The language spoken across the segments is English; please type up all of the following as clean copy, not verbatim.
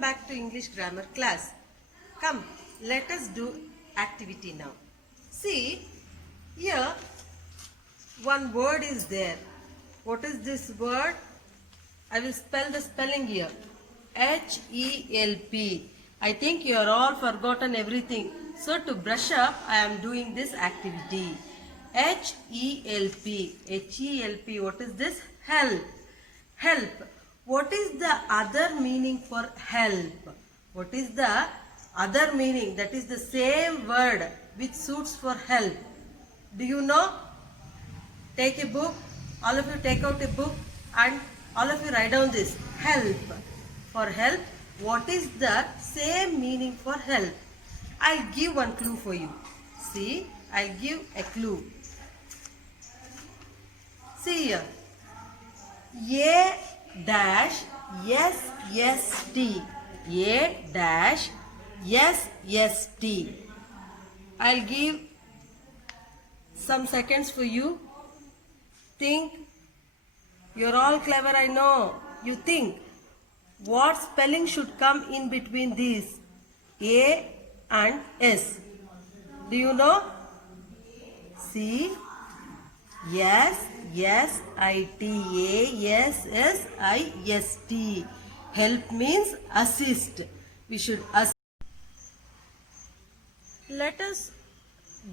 Welcome back to English grammar class. Come, let us do activity now. See, here one word is there. What is this word? I will spell the spelling here. H-E-L-P. I think you are all forgotten everything. So to brush up, I am doing this activity. H-E-L-P. H-E-L-P. What is this? Help. Help. What is the other meaning for help? What is the other meaning? That is the same word which suits for help. Do you know? Take a book. All of you take out a book and all of you write down this. Help. For help, what is the same meaning for help? I'll give one clue for you. See, I'll give a clue. See here. A dash S S T. A dash S S T. I'll give some seconds for you. Think. You're all clever, I know. You think. What spelling should come in between these? A and S. Do you know? See? Yes, yes, I-T. A-S-S-I-S-T. Help means assist. We should assist. Let us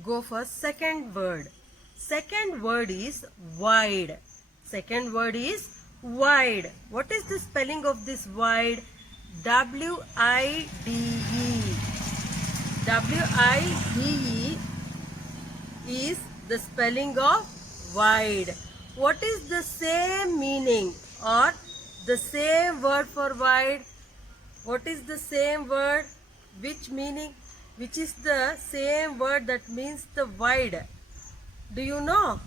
go for second word. Second word is wide. Second word is wide. What is the spelling of this wide? W-I-D-E. W-I-D-E is the spelling of wide. What is the same meaning or the same word for wide? What is the same word? Which meaning? Which is the same word that means the wide? Do you know?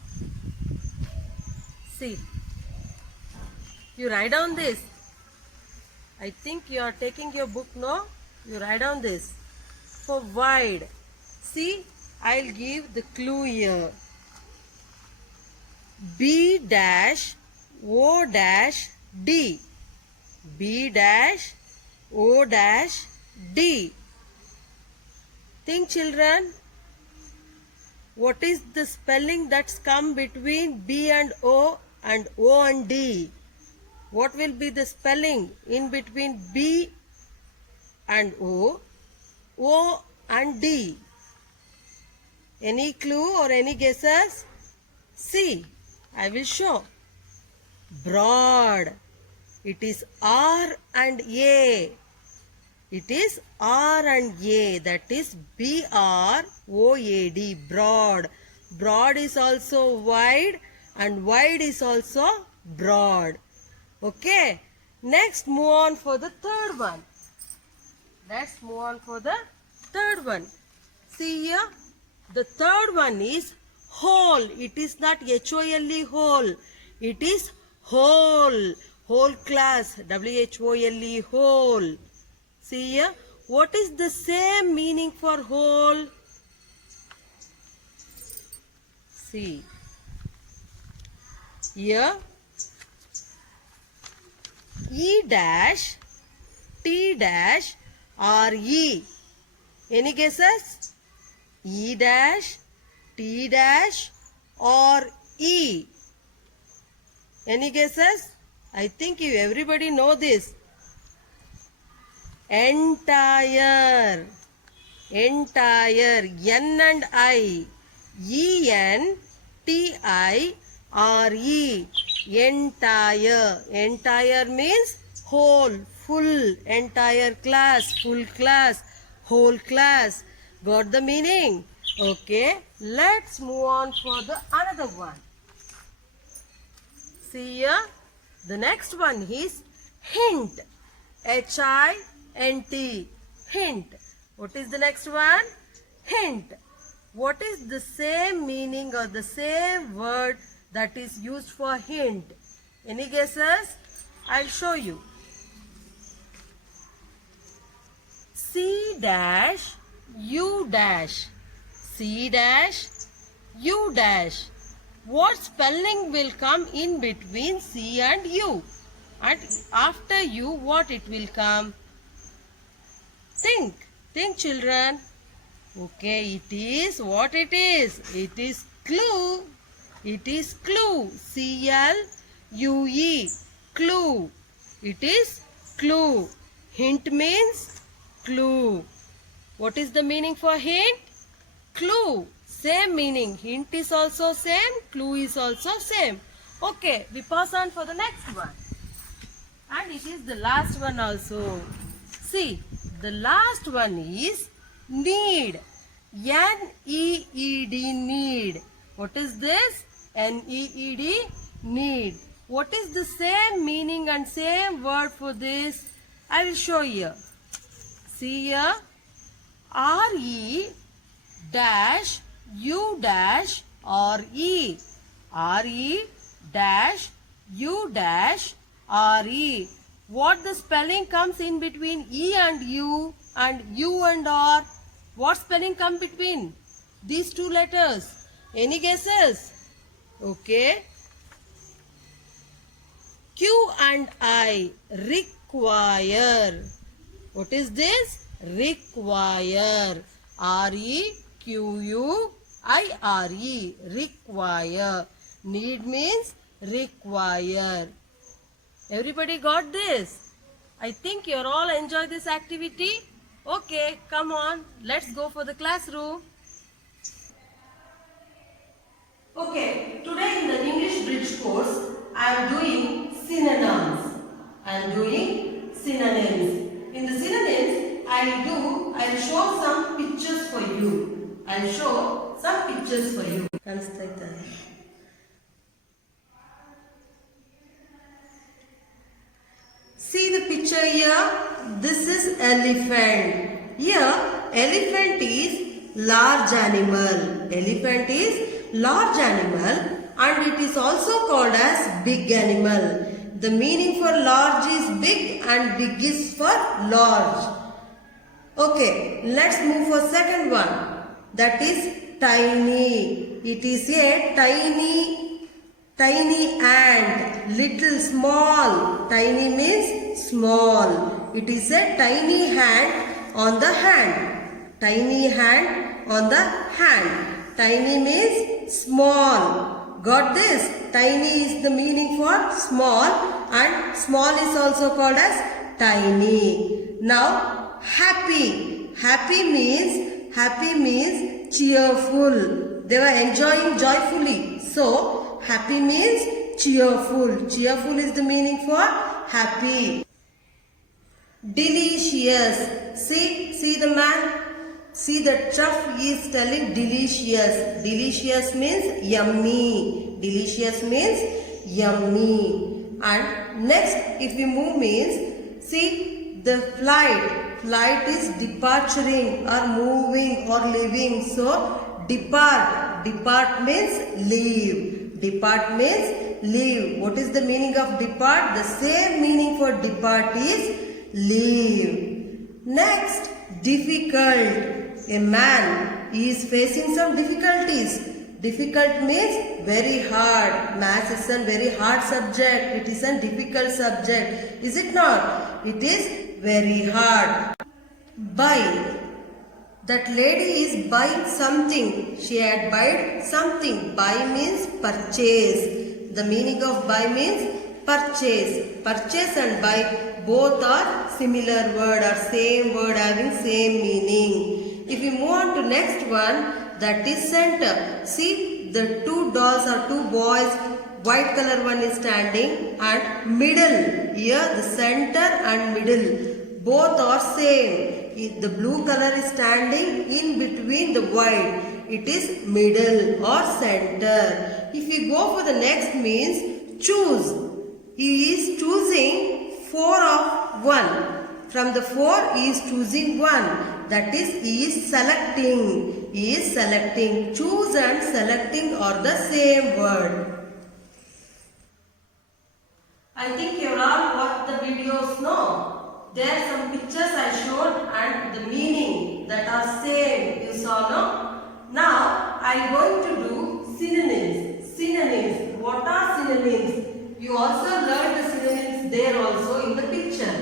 See. You write down this. I think you are taking your book, no? You write down this. For wide. See, I'll give the clue here. B dash O dash D. B dash O dash D. Think, children. What is the spelling that's come between B and O and D? What will be the spelling in between B and O and D? Any clue or any guesses? See, I will show. Broad. It is R and A. It is R and A. That is B-R-O-A-D. Broad. Broad is also wide and wide is also broad. Okay. Next move on for the third one. Let's move on for the third one. See here. The third one is whole. It is not H-O-L-E whole. It is whole. Whole class. W-H-O-L-E whole. See here. What is the same meaning for whole? See. Here. E dash T dash R E. Any guesses? E dash T dash or E. Any guesses? I think you everybody know this. Entire. Entire. N and I. E-N-T-I-R-E. Entire. Entire means whole, full, entire class, full class, whole class. Got the meaning? Okay. Let's move on for the another one. See here. The next one is hint. H-I-N-T. Hint. What is the next one? Hint. What is the same meaning or the same word that is used for hint? Any guesses? I'll show you. C dash U dash. C dash U dash. What spelling will come in between C and U? And after U, what it will come? Think. Think, children. Okay, it is what it is. It is clue. It is clue. C-L-U-E. Clue. It is clue. Hint means clue. What is the meaning for hint? Clue. Same meaning. Hint is also same. Clue is also same. Okay, we pass on for the next one. And it is the last one also. See, the last one is need. N-E-E-D, need. What is this? N-E-E-D, need. What is the same meaning and same word for this? I will show you. See here. R-E-U-R-E. R-E-U-R-E. What the spelling comes in between E and U and R? What spelling come between these two letters? Any guesses? Okay. Q and I, require. What is this? Require. R-E-Q-U-I-R-E. Require. Need means require. Everybody got this? I think you're all enjoy this activity. Okay, come on. Let's go for the classroom. Okay, today in the English Bridge course, I am doing synonyms. In the synonyms, I'll show some pictures for you. ಕಾಣಿಸ್ತಾ ಇದ್ದಾರೆ. See the picture here. This is elephant. Here, elephant is large animal. Elephant is large animal and it is also called as big animal. The meaning for large is big and big is for large. Okay, let's move for second one. That is tiny. It is a tiny ant. Little, small. Tiny means small. It is a tiny hand on the hand. Tiny hand on the hand. Tiny means small. Got this? Tiny is the meaning for small and small is also called as tiny. Now happy. Happy means cheerful. They were enjoying joyfully. So happy means cheerful. Cheerful is the meaning for happy. Delicious. See the man. See the chef is telling delicious. Delicious means yummy. Delicious means yummy. And next, if we move means, see the flight. Flight is departuring or moving or leaving. So depart. Depart means leave. Depart means leave. What is the meaning of depart? The same meaning for depart is leave. Next, difficult. A man is facing some difficulties. Difficult means very hard. Maths is a very hard subject. It is a difficult subject. Is it not? It is very hard. Buy. That lady is buying something. She had bought something. Buy means purchase. The meaning of buy means purchase. Purchase and buy both are similar word or same word having same meaning. If we move on to next one, that is center. See the two dolls or two boys. White color one is standing and middle. Here the center and middle. Both are same. The blue color is standing in between the white. It is middle or center. If we go for the next means choose. He is choosing 4 of 1. From the 4 he is choosing 1. That is he is selecting. He is selecting. Choose and selecting are the same word. I think you all watched the videos now. There are some pictures I showed and the meaning that are same. You saw no? Now I am going to do synonyms. Synonyms. What are synonyms? You also learned the synonyms there also in the picture.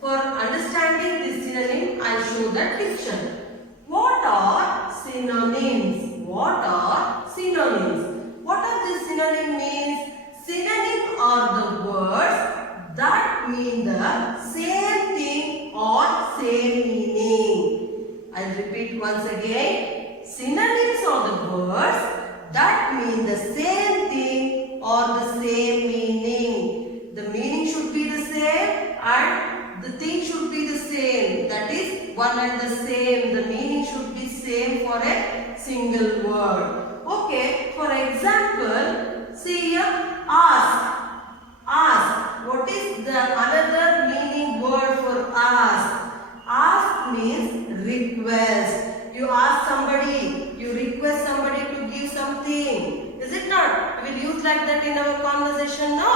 For understanding this synonym I show picture. What are synonyms? What are synonyms? What are these synonym means? Synonym are the words that mean the same thing or same meaning. I'll repeat once again. Synonyms are the words that mean the same thing or the same meaning. The meaning should be the same and the thing should be the same. That is one and the same. The meaning should be same for a single word. Okay, for example, see here, ask. Ask. What is the another meaning word for ask? Ask means request. You ask somebody, you request somebody to give something. Is it not? We will use like that in our conversation, no?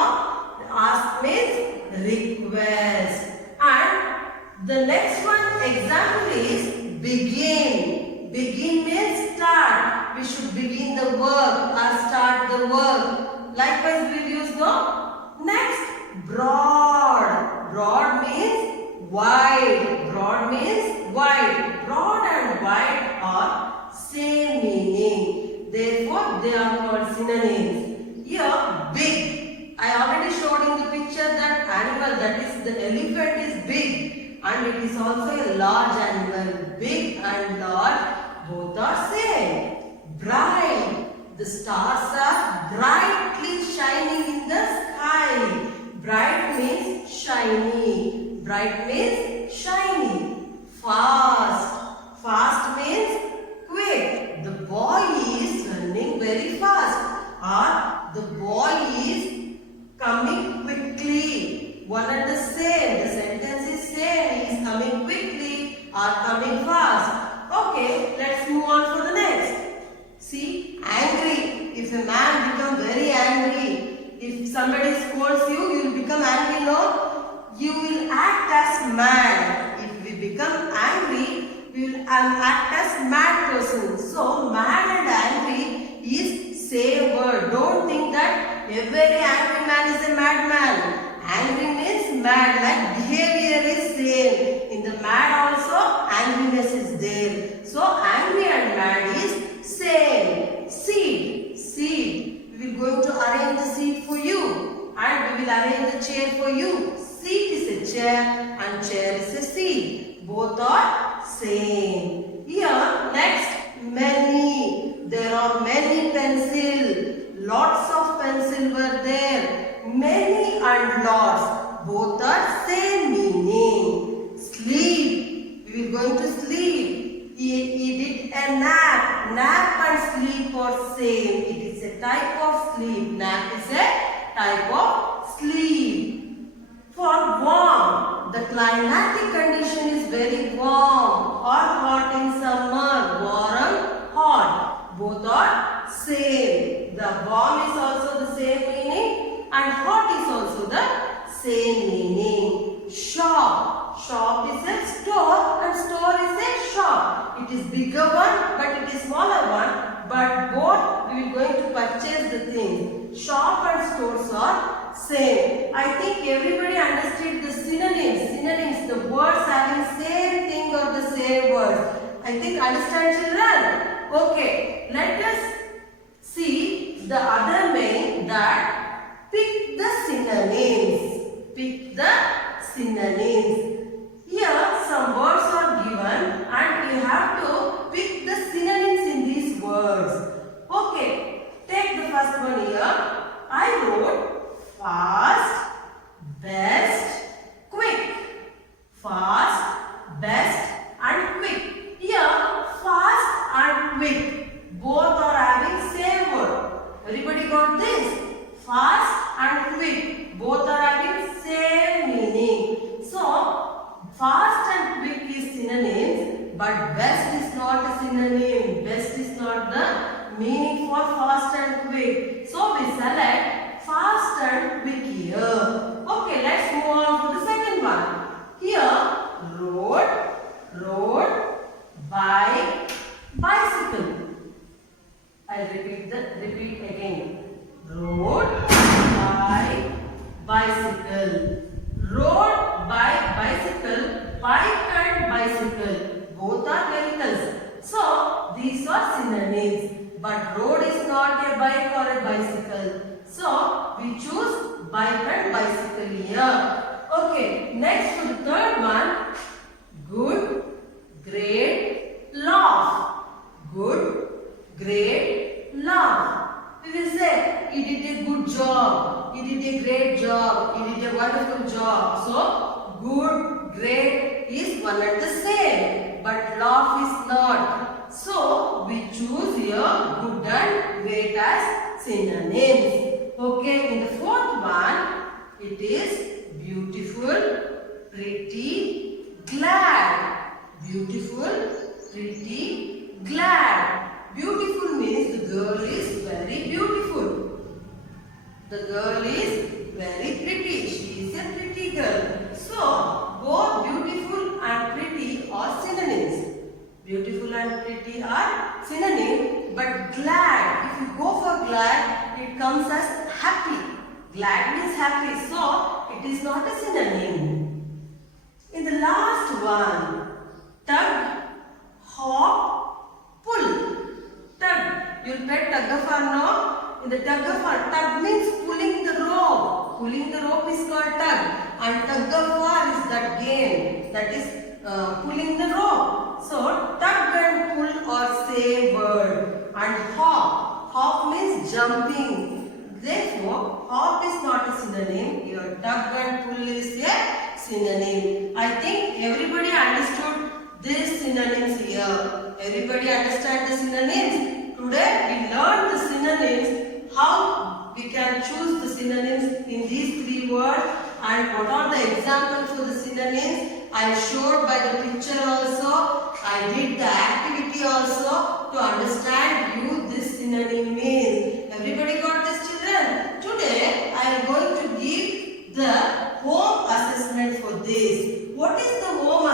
Ask means request. And the next one example is begin. Begin means start. We should begin the work or start the work. Likewise we will use no. Next, broad. Broad means wide. Broad means wide. Broad and wide are same meaning. Therefore, they are called synonyms. Here, big. I already showed in the picture that animal, that is the elephant, is big. And it is also a large animal. Big and large, both are same. Bright. The stars are brightly shining in the sky. Bright means shiny. Bright means shiny. Fast. Fast means quick. The boy is running very fast. Or the boy is coming quickly. One and the same. The sentence is same. He is coming quickly or coming fast. Okay, let's move on for the next. See, angry. If a man becomes very angry, if somebody scolds you, you will become angry, no? You will act as mad. If we become angry, we will act as mad person. So, mad and angry is same word. Don't think that every angry man is a madman. Angry means mad, like behavior is same. In the mad also, angriness is there. So, angry and mad is same. Seat. Seat. We will going to arrange the seat for you. And we will arrange the chair for you. Seat is a chair and chair is a seat. Both are same. Here, next, many. There are many pencils. Lots of pencils were there. Many and lots. Both are same meaning. Sleep. We will going to sleep. He did a nap. Nap and sleep are same. It is a type of sleep. Nap is a type of sleep. For warm, the climatic condition is very warm or hot in summer. Warm, hot. Both are same. The warm is also the same meaning and hot is also the same meaning. Shop. Shop is a store and store is a shop. It is bigger one but it is smaller one. But both we will going to purchase the thing. Shop and stores are same. I think everybody understood the synonyms. Synonyms, the words having same thing or the same words. I think understand, children? Okay, let us see the other main, that pick the synonyms. Pick the synonyms. Here some words are given and you have to pick the synonyms in these words. Okay, take the first one here. I wrote fast, best, quick. Fast, best and quick. Here fast and quick both are having same word. Everybody got this? Fast and quick both are having same meaning. So fast and quick is synonyms, but best is not a synonym. Best is not the meaning for fast and quick. So we select fast and quick here. Okay, let's move on to the second one. Here, road, bike, bicycle. I'll repeat again. Road, bike, bicycle. Road, bike, bicycle. Bike and bicycle both are vehicles. So these are synonyms. But road is not a bike or a bicycle. So we choose bike and bicycle here. Okay, next for the third one. Good, great, laugh. Good, great, laugh. We will say, he did a good job, he did a great job, he did a wonderful job. So, good, great is one and the same, but laugh is not. So, we choose here good and great as synonyms. Okay, in the fourth one, it is beautiful, pretty, glad. Beautiful, pretty, glad. Beautiful means the girl is very beautiful. The girl is very pretty. She is a pretty girl. So, both beautiful and pretty are synonyms. Beautiful and pretty are synonyms, but glad, if you go for glad, it comes as happy. Glad means happy, so it is not a synonym. In the last one, tug, hop, pull. Tug. You'll play tug of war, no? In the tug of war, tug means pulling the rope. Pulling the rope is called tug. And tug of war is that game. That is pulling the rope. So, tug and pull are same word. And hop. Hop means jumping. Therefore, hop is not a synonym. Your tug and pull is a synonym. I think everybody understood these synonyms here. Everybody understand the synonyms? Today we learned the synonyms, how we can choose the synonyms in these three words and what are the examples for the synonyms. I showed by the picture also. I did the activity also to understand you this synonym means. Everybody got this, children? Today I am going to give the home assessment for this. What is the home